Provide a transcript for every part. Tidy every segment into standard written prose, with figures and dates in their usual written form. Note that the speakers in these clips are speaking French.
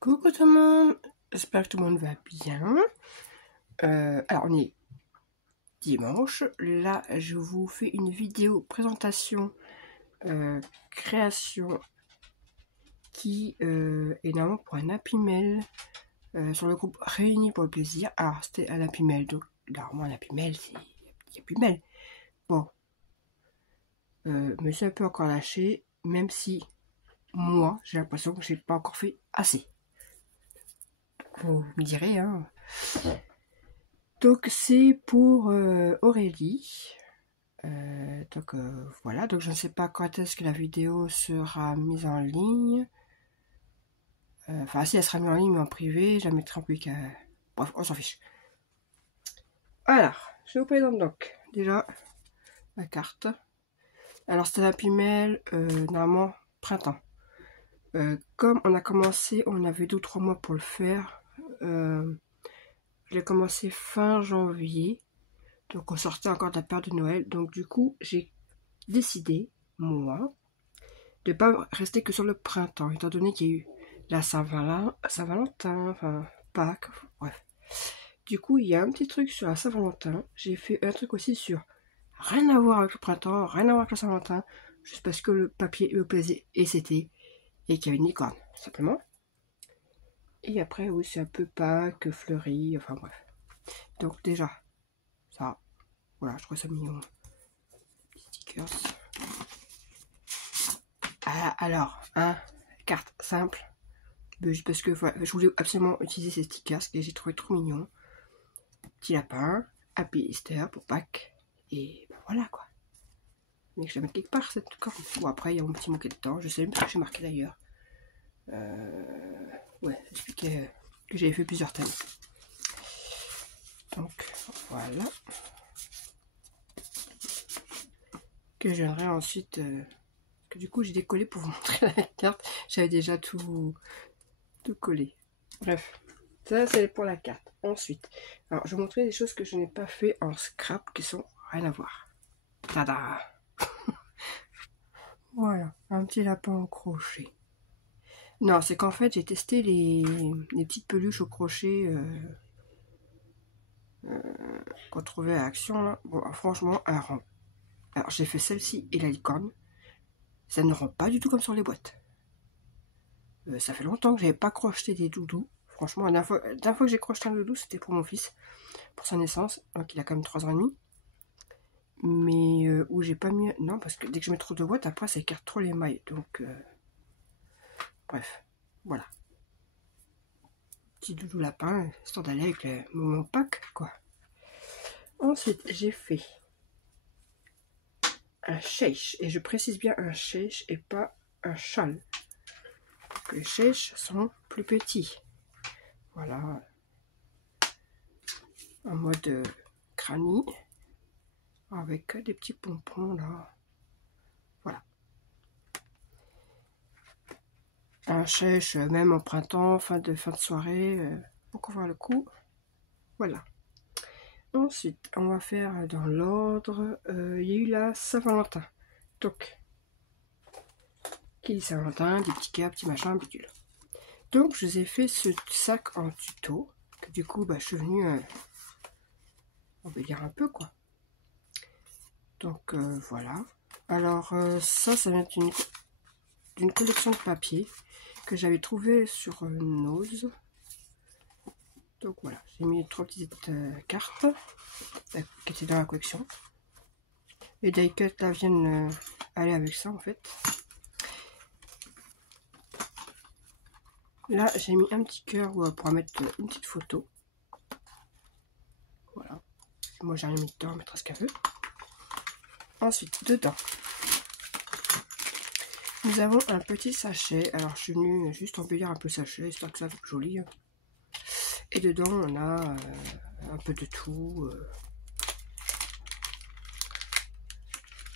Coucou tout le monde, j'espère que tout le monde va bien. Alors on est dimanche, là je vous fais une vidéo présentation création qui est normalement pour un Happy Mail sur le groupe Réunis pour le plaisir. Alors c'était un Happy Mail, donc normalement un Happy Mail il n'y a plus de mail. Bon, me suis un peu encore lâché, même si moi j'ai l'impression que j'ai pas encore fait assez. Vous me direz, hein. Donc c'est pour Aurélie. Voilà, donc je ne sais pas quand est-ce que la vidéo sera mise en ligne. Enfin si elle sera mise en ligne mais en privé, je la mettrai en public. Bref, on s'en fiche. Alors, je vous présente donc déjà la carte. Alors c'était la Happy Mail, normalement printemps. Comme on a commencé, on avait 2 ou 3 mois pour le faire. J'ai commencé fin janvier. Donc on sortait encore de la période de Noël. Donc du coup, j'ai décidé, moi, de ne pas rester que sur le printemps, étant donné qu'il y a eu la Saint-Valentin, enfin Pâques, bref. Du coup, il y a un petit truc sur la Saint-Valentin. J'ai fait un truc aussi sur rien à voir avec le printemps, rien à voir avec la Saint-Valentin, juste parce que le papier me plaisait et c'était, et qu'il y avait une licorne, simplement. Et après, oui, c'est un peu Pâques, fleuri, enfin bref. Donc déjà, ça, voilà, je trouve ça mignon. Stickers. Alors, carte simple. Parce que voilà, je voulais absolument utiliser ces stickers que j'ai trouvé trop mignons. Petit lapin, Happy Easter pour Pâques. Et ben voilà quoi. Mais je la mets quelque part cette corne. Bon, après, il y a un petit manqué de temps. Je sais même pas ce que j'ai marqué d'ailleurs. Ouais, j'expliquais que j'avais fait plusieurs thèmes. Donc voilà. Que je viendrai ensuite. Que du coup, j'ai décollé pour vous montrer la carte. J'avais déjà tout collé. Bref. Ça, c'est pour la carte. Ensuite, alors, je vais vous montrer des choses que je n'ai pas fait en scrap qui sont rien à voir. Tada! Voilà, un petit lapin au crochet. Non, c'est qu'en fait, j'ai testé les petites peluches au crochet qu'on trouvait à Action. Là. Bon, franchement, un rang. Alors, j'ai fait celle-ci et la licorne. Ça ne rend pas du tout comme sur les boîtes. Ça fait longtemps que j'avais pas crocheté des doudous. Franchement, la dernière fois que j'ai crocheté un doudou, c'était pour mon fils, pour sa naissance. Donc, il a quand même 3 ans et demi. Mais où j'ai pas mis... Non, parce que dès que je mets trop de boîtes, après, ça écarte trop les mailles. Donc, bref, voilà. Petit doudou lapin, histoire d'aller avec le moment Pâques, quoi. Ensuite, j'ai fait un chèche. Et je précise bien un chèche et pas un châle. Les chèches sont plus petits. Voilà. En mode crânie. Avec des petits pompons, là. Voilà. Un chèche, même en printemps, fin de soirée, pour qu'on voit le coup. Voilà. Ensuite, on va faire dans l'ordre. Il y a eu la Saint-Valentin. Donc, qui dit Saint-Valentin, des petits cœurs, petits machins, bidule. Donc, je vous ai fait ce sac en tuto. Que du coup, je suis venue embellir un peu, quoi. Donc, voilà. Alors, ça vient d'une collection de papier que j'avais trouvé sur Nose. Donc voilà, j'ai mis 3 petites cartes qui étaient dans la collection. Les die cuts là viennent aller avec ça en fait. Là j'ai mis un petit cœur pour mettre une petite photo. Voilà. Moi j'ai rien mis dedans, on mettra ce qu'elle veut. Ensuite, dedans, nous avons un petit sachet. Alors je suis venue juste embellir un peu le sachet, histoire que ça soit joli. Et dedans on a un peu de tout.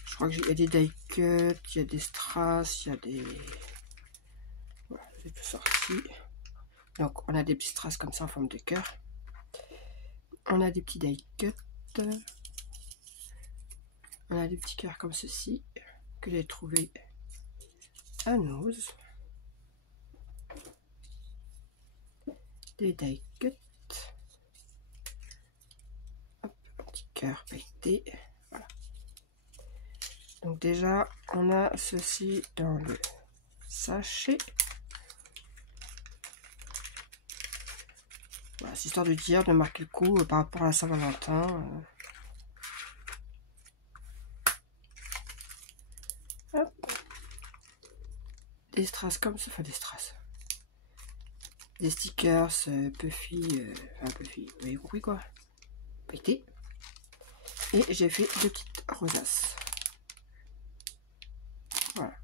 Je crois qu'il y a des die cuts, il y a des strass, il y a des... Voilà, j'ai tout sorti. Donc on a des petits strass comme ça en forme de cœur. On a des petits die cuts. On a des petits cœurs comme ceci que j'ai trouvé à Nose. des die cut. Hop, un petit cœur pailleté. Voilà. Donc déjà, on a ceci dans le sachet. Voilà, c'est histoire de dire, de marquer le coup par rapport à la Saint-Valentin. Hop. Des strass comme ça, enfin des strass. Des stickers Puffy, enfin Puffy, vous avez compris quoi. Pailleté. Et j'ai fait 2 petites rosaces. Voilà.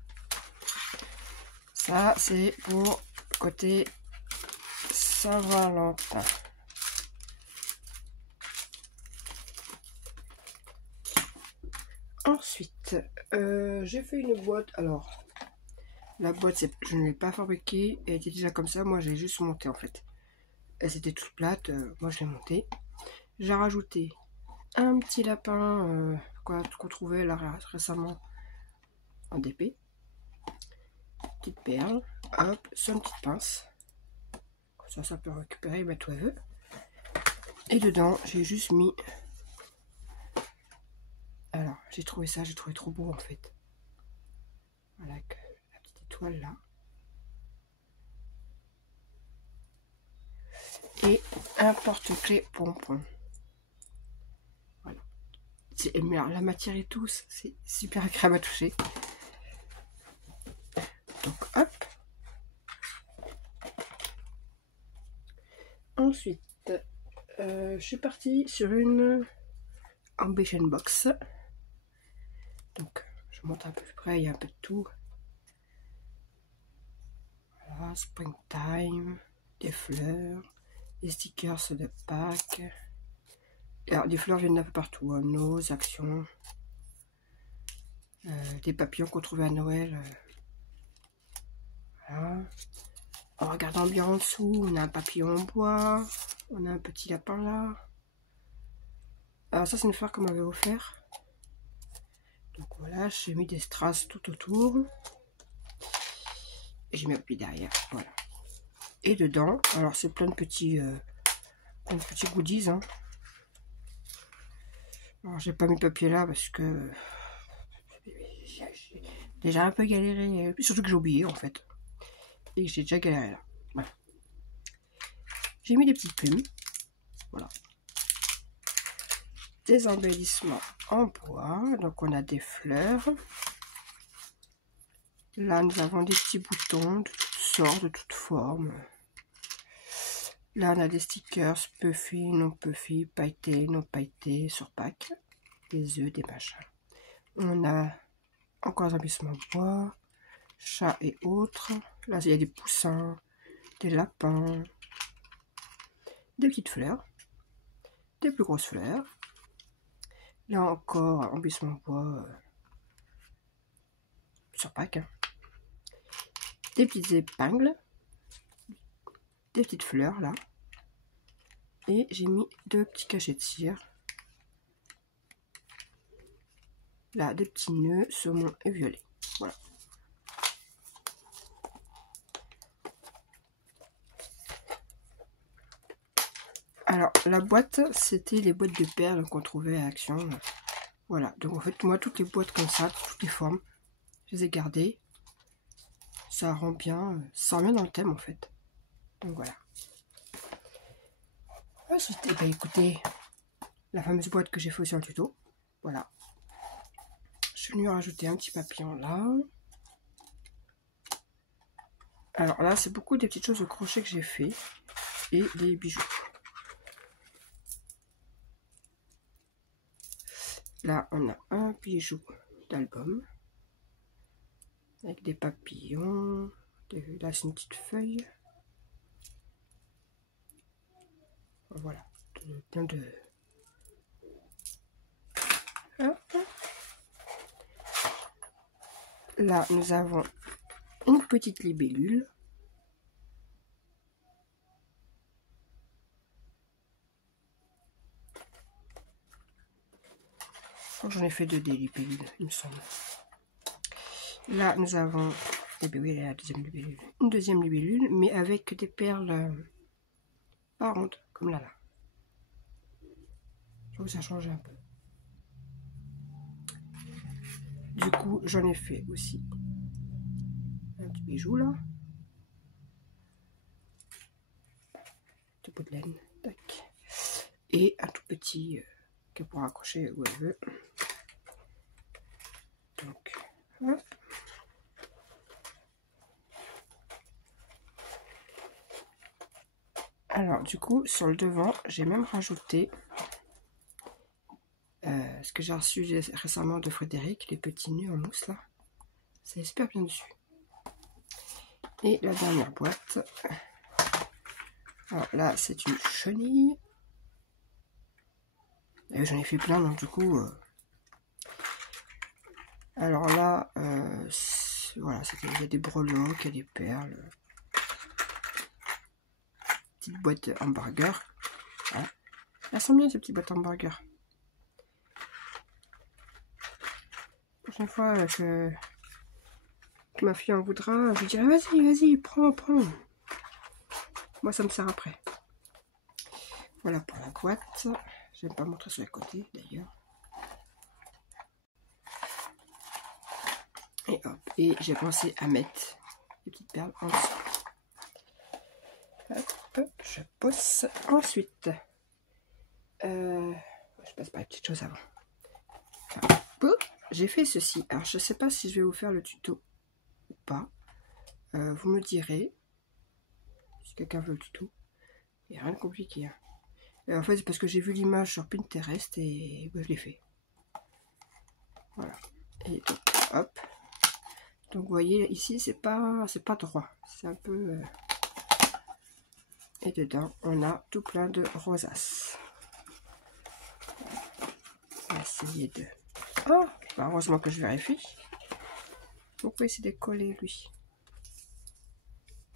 Ça, c'est pour côté Saint-Valentin. Ensuite, j'ai fait une boîte. Alors, la boîte, je ne l'ai pas fabriquée. Elle était déjà comme ça. Moi, j'ai juste monté en fait. Elle était toute plate. Moi, je l'ai montée. J'ai rajouté un petit lapin qu'on trouvait là récemment en DP. Petite perle. Hop, sur une petite pince. Comme ça peut récupérer et mettre où elle veut. Et dedans, j'ai juste mis... Alors, j'ai trouvé ça, j'ai trouvé trop beau en fait. Voilà, avec la petite étoile là. Et un porte-clés pompon. Voilà. Mais alors, la matière et tout, c'est super agréable à toucher. Donc, hop. Ensuite, je suis partie sur une ambition box. Donc, je montre un peu plus près, il y a un peu de tout. Voilà, springtime, des fleurs, des stickers de Pâques. Alors, des fleurs viennent d'un peu partout, hein, nos actions, des papillons qu'on trouvait à Noël. Voilà. En regardant bien en dessous, on a un papillon en bois, on a un petit lapin là. Alors ça, c'est une fleur qu'on m'avait offert. Donc voilà, j'ai mis des strass tout autour. Et j'ai mis un pied derrière, voilà. Et dedans, alors c'est plein de petits goodies. Hein. Alors j'ai pas mis le papier là parce que j'ai déjà un peu galéré. Surtout que j'ai oublié en fait. Et j'ai déjà galéré là. Voilà. J'ai mis des petites plumes. Voilà. Des embellissements en bois. Donc on a des fleurs. Là nous avons des petits boutons de toutes sortes, de toutes formes. Là on a des stickers Puffy, non Puffy, pailletés, non pailletés, sur Pâques. Des œufs, des machins. On a encore des embellissements en bois. Chats et autres. Là il y a des poussins, des lapins, des petites fleurs, des plus grosses fleurs. Là encore, embellissement en bois sur Pâques. Hein. Des petites épingles, des petites fleurs là. Et j'ai mis 2 petits cachets de cire. Là, des petits nœuds, saumon et violet. Voilà. Alors, la boîte, c'était les boîtes de perles qu'on trouvait à Action. Voilà. Donc, en fait, moi, toutes les boîtes comme ça, toutes les formes, je les ai gardées. Ça rend bien, ça rend bien dans le thème, en fait. Donc, voilà. Ensuite, eh ben, écoutez, la fameuse boîte que j'ai fait aussi en tuto. Voilà. Je suis venue rajouter un petit papillon là. Alors là, c'est beaucoup des petites choses de crochet que j'ai fait. Et des bijoux. Là, on a un bijou d'album. Avec des papillons. Là, c'est une petite feuille. Voilà. Plein de... Là, nous avons une petite libellule. J'en ai fait 2 des libellules, il me semble. Là, nous avons... Eh bien oui, la deuxième libellule. Une deuxième libellule, mais avec des perles pas ronde, comme là. Je trouve que ça change un peu. Du coup, j'en ai fait aussi un petit bijou là. Petit bout de laine. Tac. Et un tout petit qu'elle pourra accrocher où elle veut. Donc, hop. Alors, du coup, sur le devant, j'ai même rajouté ce que j'ai reçu récemment de Frédéric, les petits nœuds en mousse là. C'est super bien dessus. Et la dernière boîte. Alors là, c'est une chenille. J'en ai fait plein, donc du coup... Alors là, voilà, il y a des breloques, il y a des perles. Petite boîte hamburger. Voilà. Elles sont bien ces petites boîtes hamburger. La prochaine fois que ma fille en voudra, je lui dirai vas-y, prends. Moi, ça me sert après. Voilà pour la boîte. Je vais pas montrer sur les côtés d'ailleurs. Et hop, et j'ai pensé à mettre des petites perles en dessous. Hop, je pose ensuite. Je passe par les petites choses avant. J'ai fait ceci. Alors, je sais pas si je vais vous faire le tuto ou pas. Vous me direz si quelqu'un veut le tuto. Il n'y a rien de compliqué. Hein. En fait, c'est parce que j'ai vu l'image sur Pinterest et je l'ai fait. Voilà. Et donc, hop. Donc, vous voyez, ici, c'est pas droit. C'est un peu... Et dedans, on a tout plein de rosaces. On va essayer de... Oh, bah heureusement que je vérifie. Pourquoi il s'est décollé, lui?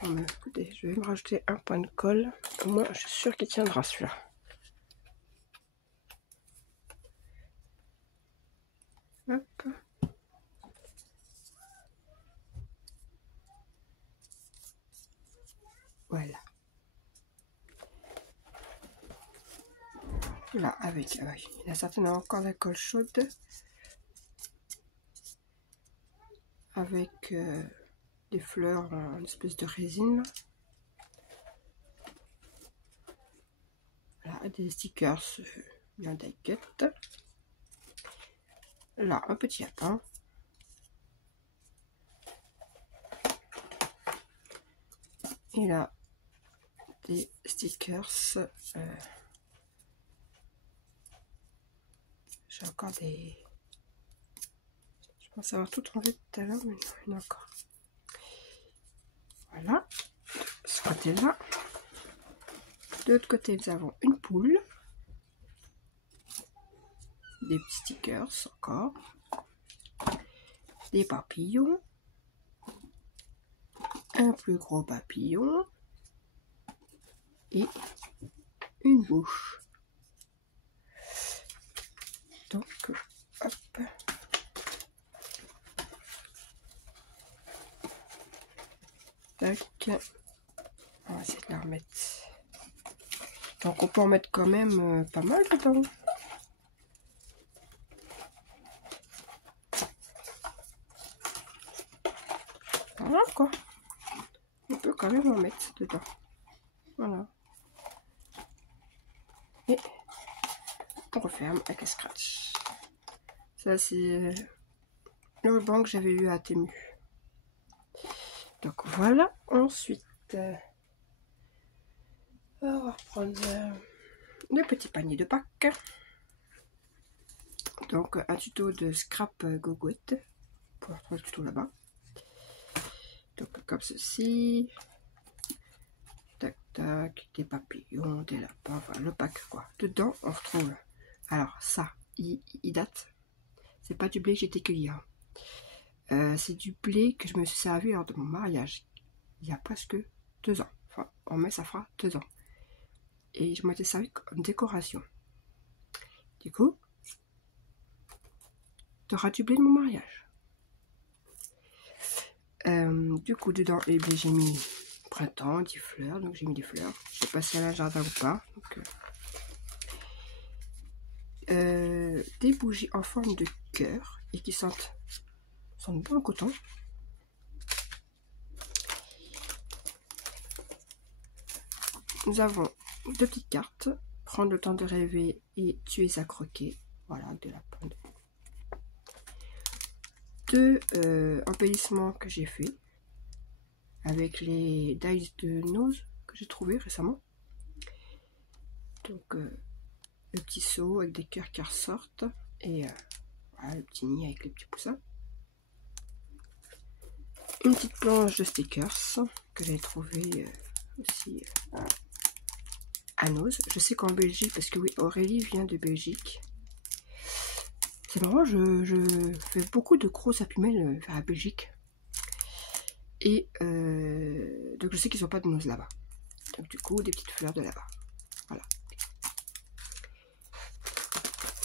Écoutez, je vais me rajouter un point de colle. Au moins, je suis sûre qu'il tiendra celui-là. Hop. Voilà. Là, avec... il y a certainement encore la colle chaude. Avec des fleurs en espèce de résine. Là, des stickers bien d'Aiguette. Là, un petit lapin. Et là, des stickers. J'ai encore des... Je pense avoir tout enlevé tout à l'heure, mais non, il y en a encore. Voilà. Ce côté-là. De l'autre côté, nous avons une poule. Des petits stickers encore. Des papillons. Un plus gros papillon. Et une bouche. Donc, hop. Tac. On va essayer de la remettre. Donc, on peut en mettre quand même pas mal dedans. Voilà quoi. On peut quand même en mettre dedans. Voilà. Et on referme avec un scratch. Ça, c'est le ruban que j'avais eu à Temu. Donc voilà. Ensuite, on va reprendre le petit panier de Pâques. Donc un tuto de scrap gogoette. Pour retrouver le tuto là-bas. Donc comme ceci. Tac tac, des papillons, des lapins, enfin le pack quoi. Dedans on retrouve. Alors ça, il date. C'est pas du blé que j'ai été cueillir. C'est du blé que je me suis servi lors de mon mariage. Il y a presque 2 ans. Enfin, en mai ça fera 2 ans. Et je m'étais servi comme décoration. Du coup, tu auras du blé de mon mariage. Du coup, dedans, eh bien, j'ai mis printemps, 10 fleurs, donc j'ai mis des fleurs. Je sais pas si elle a un jardin ou pas. Donc, des bougies en forme de cœur et qui sentent bon le coton. Nous avons 2 petites cartes. Prendre le temps de rêver et tu es à croquer. Voilà, de la pomme. 2 embellissements que j'ai fait avec les dies de Nose que j'ai trouvé récemment. Donc le petit seau avec des cœurs qui ressortent et voilà, le petit nid avec les petits poussins. Une petite planche de stickers que j'ai trouvé aussi à Nose. Je sais qu'en Belgique, parce que oui, Aurélie vient de Belgique. C'est marrant, je fais beaucoup de gros happy-mail vers la Belgique. Et donc je sais qu'ils n'ont pas de Nose là-bas. Donc du coup, des petites fleurs de là-bas. Voilà.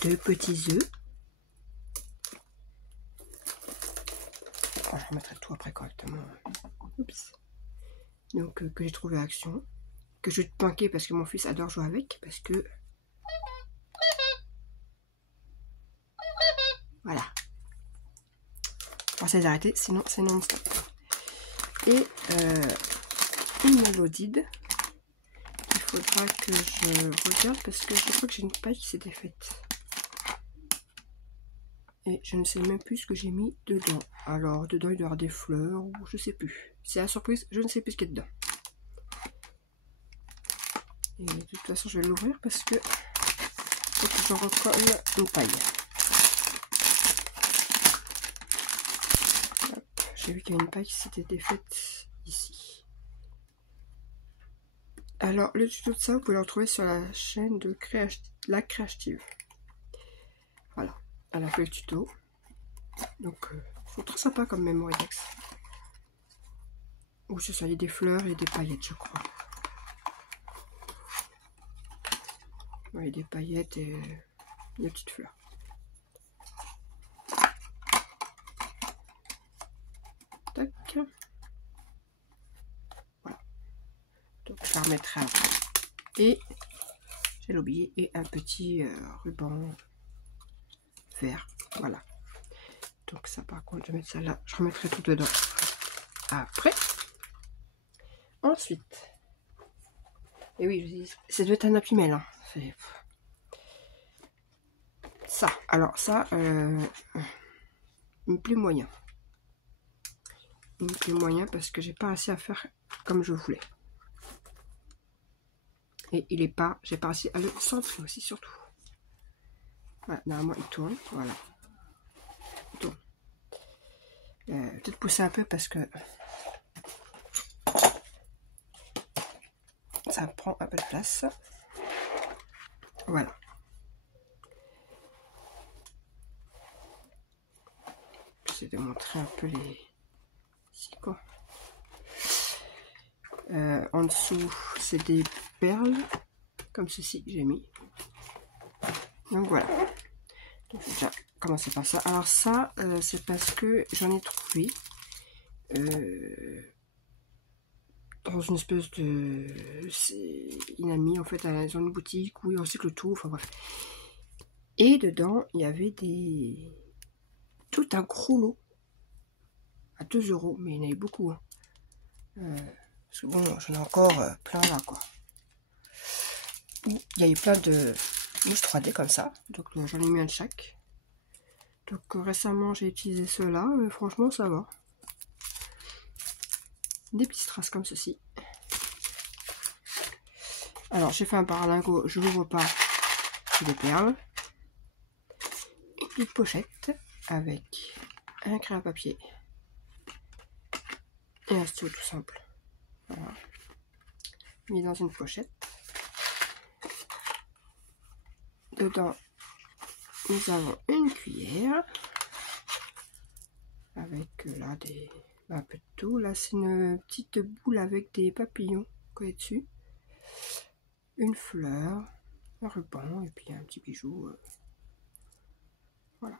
2 petits œufs. Voilà, je mettrai tout après correctement. Oups. Donc que j'ai trouvé à Action. Que je vais te planquer parce que mon fils adore jouer avec. Parce que... Voilà. On va s'arrêter, sinon c'est non-stop. Et une mélodide. Il faudra que je regarde parce que je crois que j'ai une paille qui s'est défaite. Et je ne sais même plus ce que j'ai mis dedans. Alors, dedans, il doit y avoir des fleurs ou je sais plus. C'est la surprise, je ne sais plus ce qu'il y a dedans. Et de toute façon, je vais l'ouvrir parce que faut que je recolle une paille. J'ai vu qu'il y avait une paille qui s'était défaite ici. Alors, le tuto de ça, vous pouvez le retrouver sur la chaîne de La Créative. Voilà, elle a fait le tuto. Donc, c'est très sympa comme Mémoridex. Ou ce soit des fleurs et des paillettes, je crois. Oui, des paillettes et des petites fleurs. Tac. Voilà. Donc, je la remettrai après. Et, j'ai oublié, et un petit ruban vert. Voilà. Donc ça, par contre, je vais mettre ça là. Je remettrai tout dedans après. Ensuite, et oui, je dis, ça doit être un Happy Mail. Hein. Ça, alors ça, il me plaît moyen. Il me plaît moyen parce que j'ai pas assez à faire comme je voulais. Et il est pas, j'ai pas réussi à le centrer aussi surtout. Voilà, normalement il tourne, voilà. Il tourne. Peut-être pousser un peu parce que ça prend un peu de place. Voilà. J'essaie de montrer un peu les... Ici, quoi. En dessous, c'est des perles, comme ceci, j'ai mis. Donc voilà. Donc, je vais déjà commencer par ça. Alors ça, c'est parce que j'en ai trouvé dans une espèce de... C'est une amie, en fait, dans une boutique où il recycle tout, enfin bref. Et dedans, il y avait des... tout un gros lot à 2 €, mais il y en avait beaucoup. Hein. Parce que bon, j'en ai encore plein là, quoi. Il y a eu plein de mouches 3D comme ça, donc j'en ai mis un de chaque. Donc récemment, j'ai utilisé ceux-là, mais franchement, ça va. Des petites strass comme ceci. Alors, j'ai fait un paralingot, je l'ouvre pas, c'est des perles. Une petite pochette avec un crayon à papier et un stylo tout simple. Voilà. Mis dans une pochette. Dedans, nous avons une cuillère avec là un peu de tout. Là, c'est une petite boule avec des papillons collés dessus. Une fleur, un ruban et puis un petit bijou. Voilà.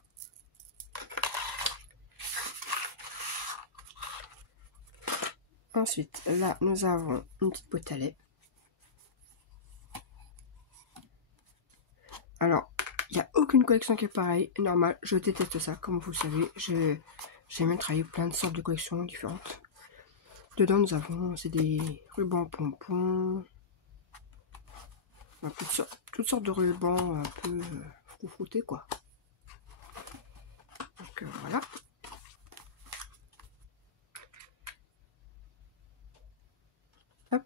Ensuite, là, nous avons une petite boîte à lait. Alors, il n'y a aucune collection qui est pareille, normal, je déteste ça, comme vous le savez. J'ai même travaillé plein de sortes de collections différentes. Dedans, nous avons, c'est des rubans pompons, toutes sortes de rubans un peu froufroutés, quoi. Donc, voilà. Hop.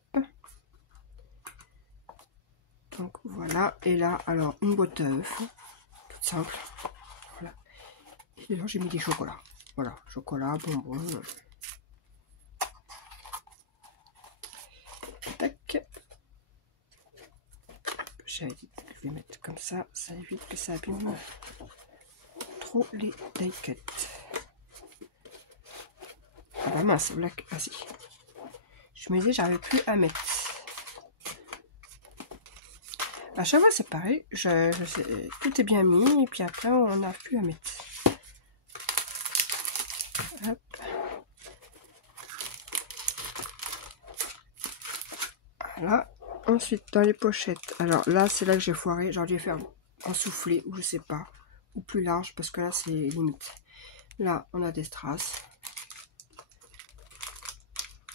Donc, voilà. Et là, alors, une boîte à œufs, toute simple. Voilà. Et dedans, j'ai mis des chocolats. Voilà, chocolat, bonbons. Tac. Je vais mettre comme ça évite que ça abîme trop les die cuts. Ah bah mince, black. Ah si. Je me disais, j'arrivais plus à mettre. À chaque fois, c'est pareil. Je sais, tout est bien mis, et puis après, on n'a plus à mettre. Hop. Voilà. Ensuite, dans les pochettes. Alors là, c'est là que j'ai foiré. J'aurais dû faire un soufflé, ou je sais pas. Ou plus large, parce que là, c'est limite. Là, on a des strass.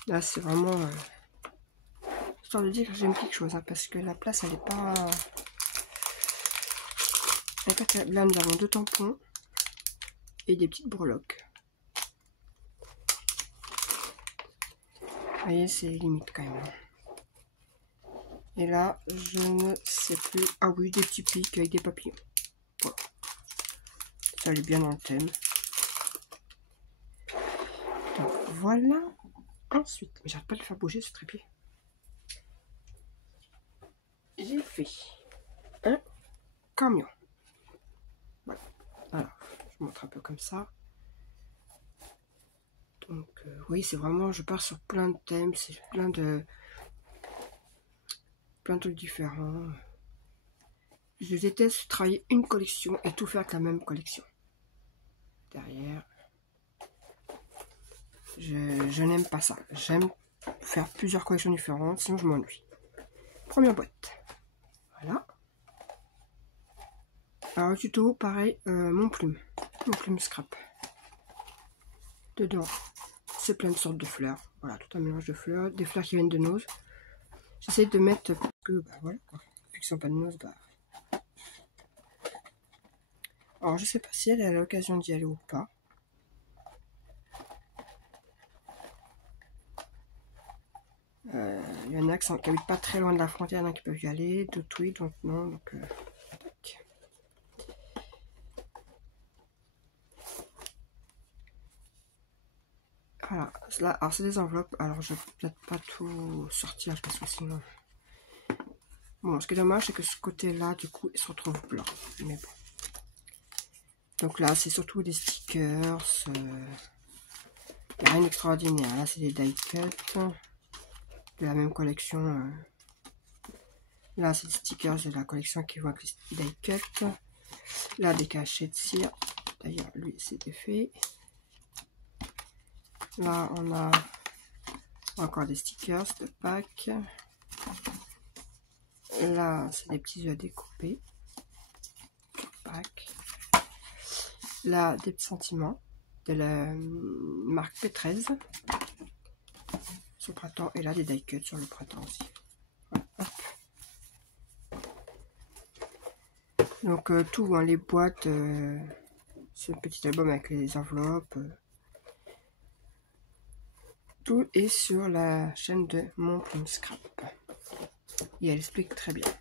Là, c'est vraiment... histoire de dire que j'aime quelque chose, hein, parce que la place, elle est pas... Là, nous avons 2 tampons et des petites breloques. Vous voyez, c'est limite quand même. Et là, je ne sais plus... Ah oui, des petits pics avec des papillons. Voilà. Ça allait bien dans le thème. Donc, voilà. Ensuite, mais j'arrête pas de le faire bouger ce trépied. J'ai fait un camion. Voilà. Alors, je montre un peu comme ça. Donc, oui, c'est vraiment, je pars sur plein de thèmes, c'est plein de trucs différents. Je déteste travailler une collection et tout faire avec la même collection. Derrière, je n'aime pas ça. J'aime faire plusieurs collections différentes, sinon je m'ennuie. Première boîte. Voilà. Alors, tuto, pareil, mon plume scrap. Dedans, c'est plein de sortes de fleurs. Voilà, tout un mélange de fleurs, des fleurs qui viennent de nose. J'essaie de mettre, parce que, bah voilà, vu qu'ils sont pas de nose, bah. Alors, je sais pas si elle a l'occasion d'y aller ou pas. Il y en a qui habitent pas très loin de la frontière, il y en a qui peuvent y aller, d'autres oui, donc non, donc... Voilà, là, alors c'est des enveloppes, alors je vais peut-être pas tout sortir parce que sinon... Bon, ce qui est dommage, c'est que ce côté-là, du coup, il se retrouve blanc, mais bon. Donc là, c'est surtout des stickers, il n'y a rien d'extraordinaire. Là, c'est des die cuts de la même collection. Là, c'est des stickers de la collection qui vont avec les die cuts. Là, des cachets de cire. D'ailleurs, lui, c'était fait. Là, on a encore des stickers de Pâques. Là, c'est des petits œufs à découper. Pâques. Là, des petits sentiments de la marque P13 sur le printemps. Et là, des die cuts sur le printemps aussi. Voilà, donc, tout, hein, les boîtes, ce petit album avec les enveloppes. Tout est sur la chaîne de Mon Plume Scrap. Et elle explique très bien.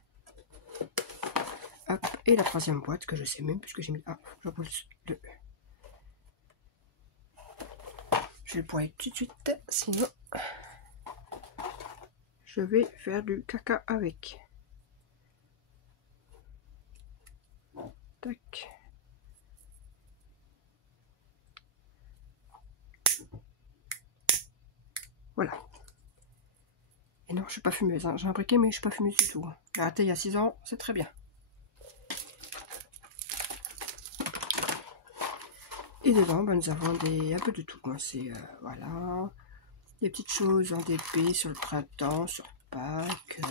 Hop, et la troisième boîte que je sais même puisque j'ai mis... Ah, je brûle le... Je vais le broyer tout de suite, sinon je vais faire du caca avec. Tac. Voilà. Et non, je suis pas fumeuse. Hein. J'ai un briquet, mais je suis pas fumeuse du tout. J'ai arrêté il y a 6 ans, c'est très bien. Et devant, bah, nous avons un peu de tout. Hein. C'est voilà, Des petites choses en DP sur le printemps, sur Pâques.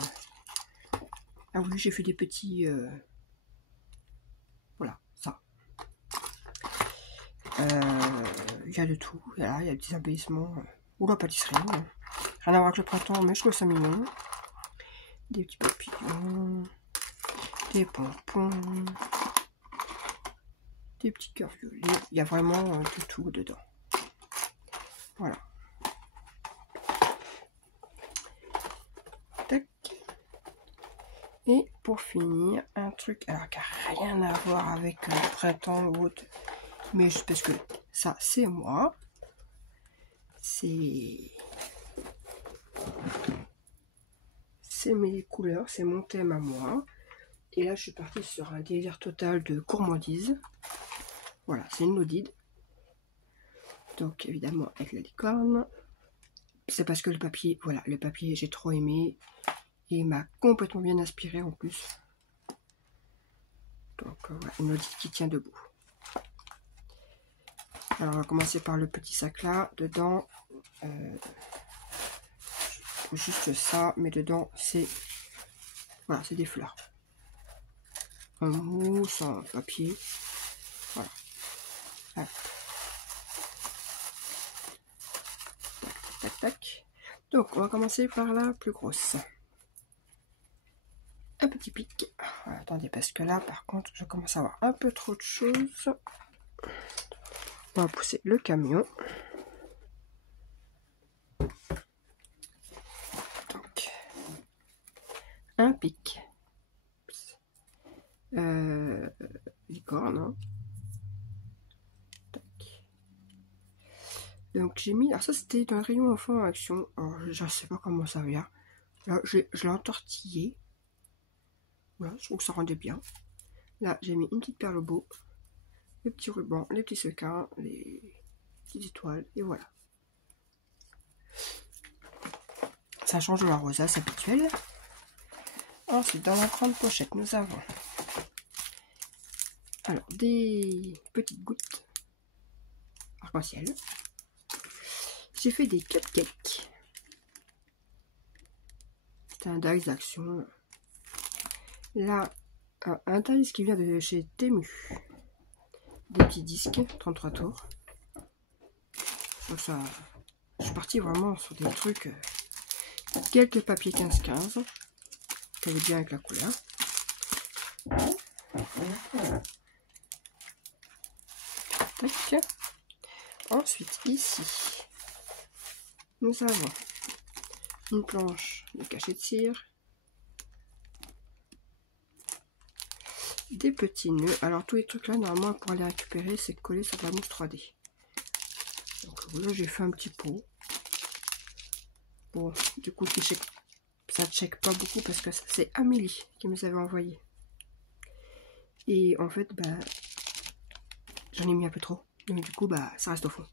Ah oui, j'ai fait des petits... Voilà, ça. Il y a de tout. Là, il y a des petits embellissements. Ou la pâtisserie. Rien à voir avec le printemps, mais je trouve ça mignon. Des petits papillons. Des pompons. Des petits cœurs violets. Il y a vraiment de tout dedans. Voilà. Tac. Et pour finir, un truc alors qui n'a rien à voir avec le printemps ou autre, mais juste parce que ça c'est moi. C'est mes couleurs, c'est mon thème à moi. Et là je suis partie sur un délire total de gourmandise. Voilà, c'est une Lodide. Donc évidemment avec la licorne. C'est parce que le papier, voilà, le papier j'ai trop aimé. Et il m'a complètement bien inspiré en plus. Donc voilà, une Lodide qui tient debout. Alors on va commencer par le petit sac là. Dedans, juste ça, mais dedans c'est, voilà, c'est des fleurs. En mousse, en papier. Voilà. Hop. Tac, tac, tac. Donc on va commencer par la plus grosse. Un petit pic. Attendez, parce que là par contre je commence à avoir un peu trop de choses. On va pousser le camion. Donc un pic. Licorne. Hein. Donc j'ai mis, alors ça c'était dans le rayon enfant en action. Alors je ne sais pas comment ça vient. Là je l'ai entortillé. Voilà, je trouve que ça rendait bien. Là j'ai mis une petite perle au bout. Les petits rubans, les petits sequins, les petites étoiles, et voilà. Ça change de la rosace habituelle. Ensuite, dans la grande pochette, nous avons alors des petites gouttes arc-en-ciel. J'ai fait des cupcakes. C'est un dice d'action. Là, un dice qui vient de chez Temu. Des petits disques, 33 tours. Donc ça, je suis partie vraiment sur des trucs. Quelques papiers 15-15. Ça va bien avec la couleur. Tac. Ensuite, ici, nous avons une planche de cachet de cire. Des petits nœuds. Alors tous les trucs là, normalement pour les récupérer, c'est collé sur de la mousse 3D. Donc voilà, j'ai fait un petit pot. Bon, du coup, ça ne check pas beaucoup parce que c'est Amélie qui me les avait envoyé. Et en fait, bah, j'en ai mis un peu trop. Donc du coup, bah, ça reste au fond.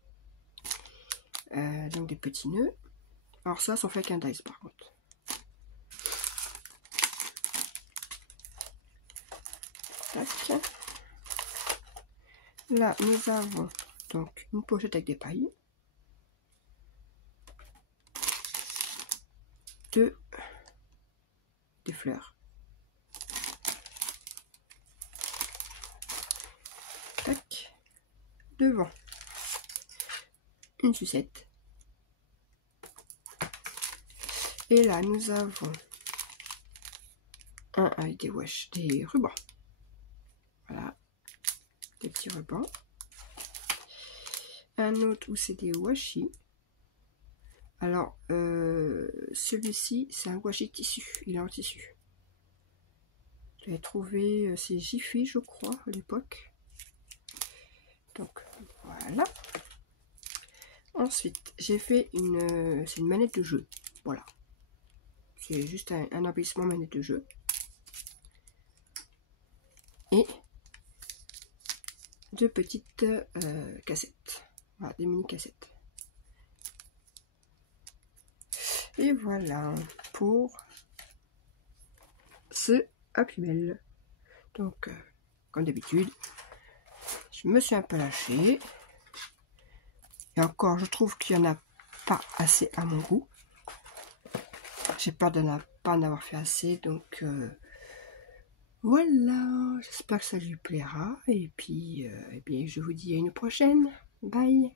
Donc des petits nœuds. Alors ça, sont fait avec un dice par contre. Tac. Là, nous avons donc une pochette avec des pailles. Des fleurs. Tac. Devant, une sucette. Et là, nous avons un avec des rubans. Voilà, des petits rubans. Un autre où c'est des washi. Alors, celui-ci, c'est un washi tissu. Il est en tissu. Je l'ai trouvé, c'est Jiffy, je crois, à l'époque. Donc, voilà. Ensuite, j'ai fait c'est une manette de jeu. Voilà. C'est juste un embellissement manette de jeu. Et deux petites cassettes. Voilà, des mini cassettes. Et voilà pour ce Happy Mail. Donc, comme d'habitude, je me suis un peu lâchée. Et encore, je trouve qu'il y en a pas assez à mon goût. J'ai peur de ne pas en avoir fait assez, donc voilà. J'espère que ça lui plaira. Et puis, eh bien, je vous dis à une prochaine. Bye!